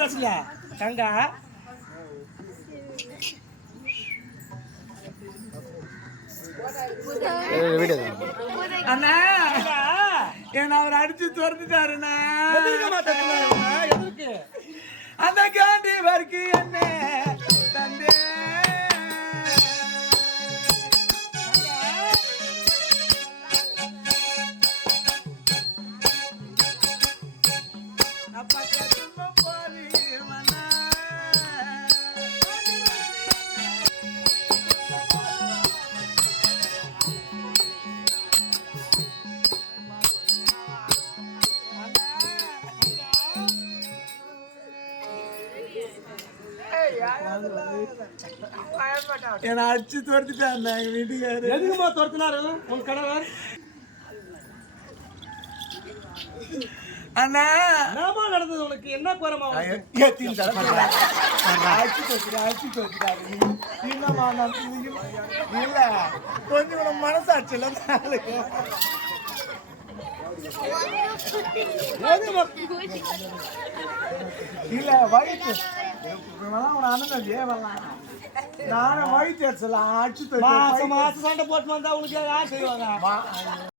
பேசல தங்கா. அண்ணா. என்ன அவர் அடிச்சு துரத்துட்டாருண்ணா. அந்த காண்டி வரைக்கு என்ன தந்தே. அப்பா. என்ன அடிச்சு துரத்துட்டாங்க எங்க வீட்டுக்காரு? எதுக்குமா துரத்தினாரு? உன் கணவர்? அண்ணா. என்னமா நடந்தது உனக்கு? என்ன குறமா ஏத்தின் அடிச்சு நான் இல்ல கொஞ்சம் நாளைக்கு இல்ல வயிற்று நானும் வயிற்று அடிச்சு மாசம் மாசம் சண்டை போட்டு வந்தா உனக்கு யார் செய்வாங்க?